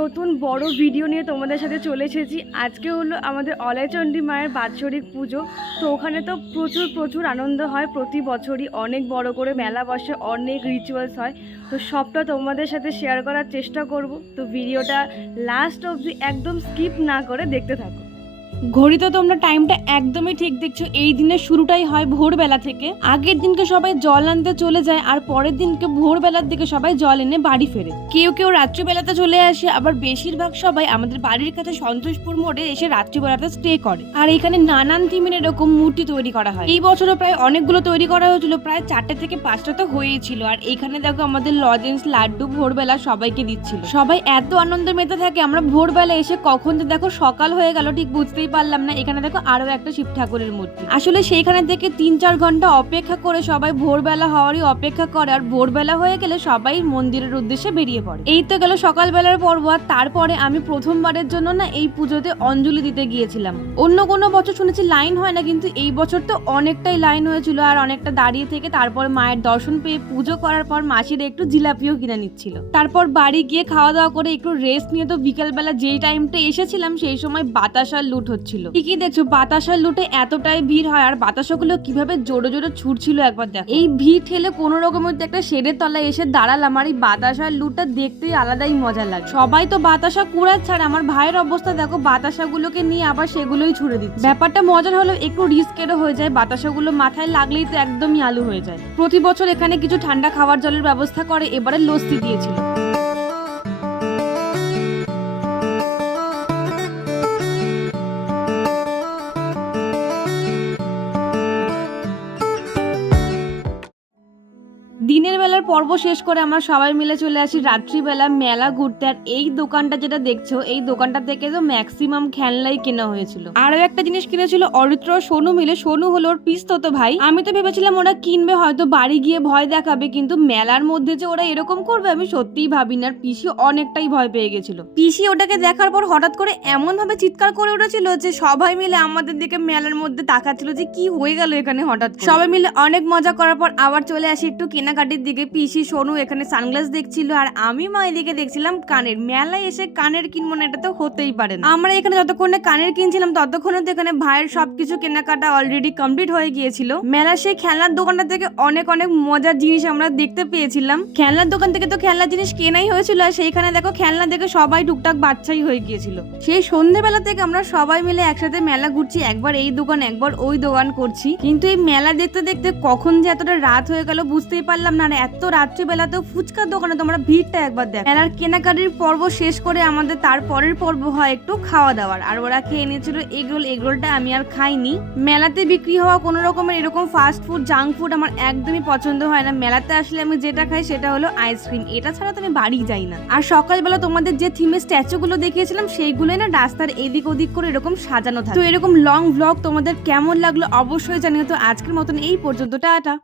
নতুন বড় ভিডিও নিয়ে তোমাদের সাথে চলে এসেছি। আজকে হলো আমাদের অলয়চণ্ডী মায়ের বাৎসরিক পুজো। তো ওখানে তো প্রচুর প্রচুর আনন্দ হয়। প্রতি বছরই অনেক বড় করে মেলা বসে, অনেক রিচুয়ালস হয়। তো সবটা তোমাদের সাথে শেয়ার করার চেষ্টা করব। তো ভিডিওটা লাস্ট অবধি একদম স্কিপ না করে দেখতে থাকো। ঘড়িতে তোমরা টাইমটা একদমই ঠিক দেখছ। এই দিনের শুরুটাই হয় ভোরবেলা থেকে। আগের দিনকে সবাই জল আনতে চলে যায় আর পরের দিনকে ভোরবেলার দিকে সবাই জল এনে বাড়ি ফেরে। কেউ কেউ রাত্রিবেলাতে চলে আসে, আবার বেশিরভাগ সবাই আমাদের বাড়ির কাছে সন্তোষপুর মোড়ে এসে রাত্রিবেলাতে স্টে করে। আর এখানে নানান থিমের এরকম মূর্তি তৈরি করা হয়। এই বছরও প্রায় অনেকগুলো তৈরি করা হয়েছিল, প্রায় চারটে থেকে পাঁচটা তো হয়েছিল আর এখানে দেখো আমাদের লজেন্স লাড্ডু ভোরবেলা সবাইকে দিচ্ছিল। সবাই এত আনন্দ মেতে থাকে, আমরা ভোরবেলা এসে কখন যে দেখো সকাল হয়ে গেল, ঠিক বুঝতেই পারলাম না। এখানে দেখো আরও একটা শিব ঠাকুরের মূর্তি। আসলে সেইখানে থেকে তিন চার ঘণ্টা অপেক্ষা করে সবাই ভোরবেলা হওয়ারই অপেক্ষা করে আর ভোরবেলা হয়ে গেলে সবাই মন্দিরের উদ্দেশ্যে বেরিয়ে পড়ে। এই তো গেল সকালবেলার পর্ব আর তারপরে আমি প্রথমবারের জন্য না এই পুজোতে অঞ্জলি দিতে গিয়েছিলাম। অন্য কোনো বছর শুনেছি লাইন হয় না, কিন্তু এই বছর তো অনেকটাই লাইন হয়েছিল আর অনেকটা দাঁড়িয়ে থেকে তারপর মায়ের দর্শন পেয়ে পুজো করার পর মাসির একটু জিলাপিও কিনে নিচ্ছিল। তারপর বাড়ি গিয়ে খাওয়া দাওয়া করে একটু রেস্ট নিয়ে তো বিকেলবেলা যেই টাইমটা এসেছিলাম সেই সময় বাতাসার লুট হচ্ছিল ঠিকই দেখছ বাতাসার লুটে এতটাই ভিড় হয়, আর বাতাসাগুলো কীভাবে জোরে জোরে ছুটছিল একবার দেখো। এই ভিড় ঠেলে কোনো রকমের একটা শেডের তলায় এসে দাঁড়ালাম, আর এই বাতাসার লুটটা দেখতেই আলাদাই মজা লাগে। সবাই তো বাতাসা কুড়াচ্ছে, আর আমার ভাইয়ের অবস্থা দেখো, বাতাসাগুলোকে নিয়ে আবার সেগুলোই ছুড়ে দিচ্ছে। ব্যাপারটা মজার হলেও একটু রিস্কেরও হয়ে যায়, বাতাসাগুলো মাথায় লাগলেই তো একদমই আলু হয়ে যায়। প্রতি বছর এখানে কিছু ঠান্ডা খাবার জলের ব্যবস্থা করে, এবারে লস্যি দিয়েছিল। দিনের পর্ব শেষ করে আমরা সবাই মিলে চলে আসি রাত্রিবেলা মেলা ঘুরতে। আর এই দোকানটা যেটা দেখছ এই দোকানটা থেকে তো ম্যাক্সিমাম খেলনাই কেনা হয়েছিল। আরও একটা জিনিস কিনেছিল অরিত্র সোনু মিলে। সোনু হলো ওর পিস তো ভাই। আমি তো ভেবেছিলাম ওরা কিনবে হয়তো বাড়ি গিয়ে ভয় দেখাবে কিন্তু মেলার মধ্যে যে ওরা এরকম করবে আমি সত্যিই ভাবিনি। আর পিসি অনেকটাই ভয় পেয়ে গেছিল। পিসি ওটাকে দেখার পর হঠাৎ করে এমন ভাবে চিৎকার করে উঠেছিল যে সবাই মিলে আমাদের দিকে মেলার মধ্যে তাকাচ্ছিল যে কি হয়ে গেল এখানে হঠাৎ সবাই মিলে অনেক মজা করার পর আবার চলে আসি একটু কেনাকাটির দিকে। পিসি সোনু এখানে সানগ্লাস দেখছিল আর আমি মা এদিকে দেখছিলাম কানের। মেলায় এসে কানের কিনবো না, এটা তো হতেই পারে না। আমরা এখানে যতক্ষণে কানের কিনছিলাম, ততক্ষণে তো এখানে ভাইয়ের সবকিছু কেনাকাটা অলরেডি কমপ্লিট হয়ে গিয়েছিল। মেলা সেই খেলনার দোকানটা থেকে অনেক অনেক মজার জিনিস আমরা দেখতে পেয়েছিলাম। খেলনার দোকান থেকে তো খেলনার জিনিস কেনাই হয়েছিল আর সেইখানে দেখো খেলনা দেখে সবাই টুকটাক বাচ্চাই হয়ে গিয়েছিল। সেই সন্ধ্যেবেলা থেকে আমরা সবাই মিলে একসাথে মেলা ঘুরছি, একবার এই দোকান, একবার ওই দোকান করছি। কিন্তু এই মেলা দেখতে দেখতে কখন যে এতটা রাত হয়ে গেল বুঝতেই পারলাম না, আর এত রাত্রিবেলাতেও ফুচকার দোকানে তোমরা ভিড়টা একবার দেখ। মেলার কেনাকাটির পর্ব শেষ করে আমাদের তারপরের পর্ব হয় একটু খাওয়া দাওয়ার। আর ওরা খেয়ে নিয়েছিল এগরোল। এগরোলটা আমি আর খাইনি। মেলাতে বিক্রি হওয়া কোনো রকমের এরকম ফাস্ট ফুড জাঙ্ক ফুড আমার একদমই পছন্দ হয় না। মেলাতে আসলে আমি যেটা খাই সেটা হলো আইসক্রিম এটা ছাড়া তো আমি বাড়ি যাই না। আর সকালবেলা তোমাদের যে থিমের স্ট্যাচুগুলো দেখিয়েছিলাম, সেইগুলোই না রাস্তার এদিক ওদিক করে এরকম সাজানো থাকে। তো এরকম লং ভ্লগ তোমাদের কেমন লাগল অবশ্যই জানিও। তো আজকের মতন এই পর্যন্ত। টাটা।